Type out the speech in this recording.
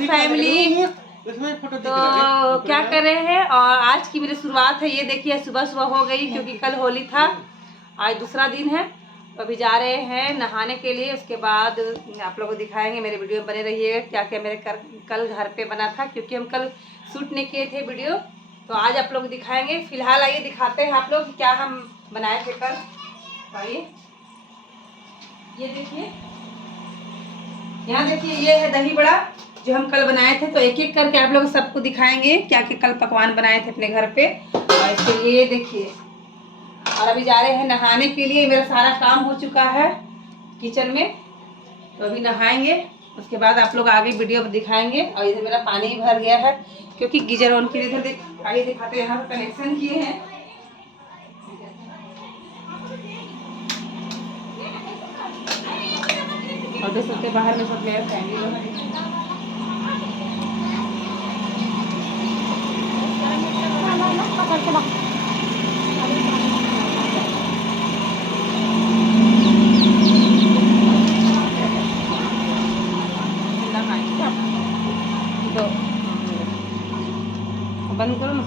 Family. तो क्या कर रहे हैं, और आज की मेरी शुरुआत है, ये देखिए सुबह सुबह हो गई क्योंकि कल होली था, आज दूसरा दिन है। तो अभी जा रहे हैं नहाने के लिए, उसके बाद आप लोगों को दिखाएंगे, मेरे वीडियो में बने रहिएगा क्या क्या मेरे कल घर पे बना था, क्योंकि हम कल शूट नहीं किए थे वीडियो, तो आज आप लोग दिखाएंगे। फिलहाल आइए दिखाते हैं आप लोग क्या हम बनाए थे कल। आइए, ये देखिए, यहाँ देखिए, ये है दही बड़ा जो हम कल बनाए थे। तो एक एक करके आप लोग सबको दिखाएंगे क्या क्या कल पकवान बनाए थे अपने घर पे। और इसके लिए देखिए, और अभी जा रहे हैं नहाने के लिए। मेरा सारा काम हो चुका है किचन में, तो अभी नहाएंगे, उसके बाद आप लोग आगे वीडियो में दिखाएंगे। और इधर मेरा पानी भी भर गया है क्योंकि गीजर ऑन किए। इधर आगे दिखाते हैं, यहाँ कनेक्शन किए हैं। और देख सकते बाहर में सब मेरा फैमिली बंद करो ना,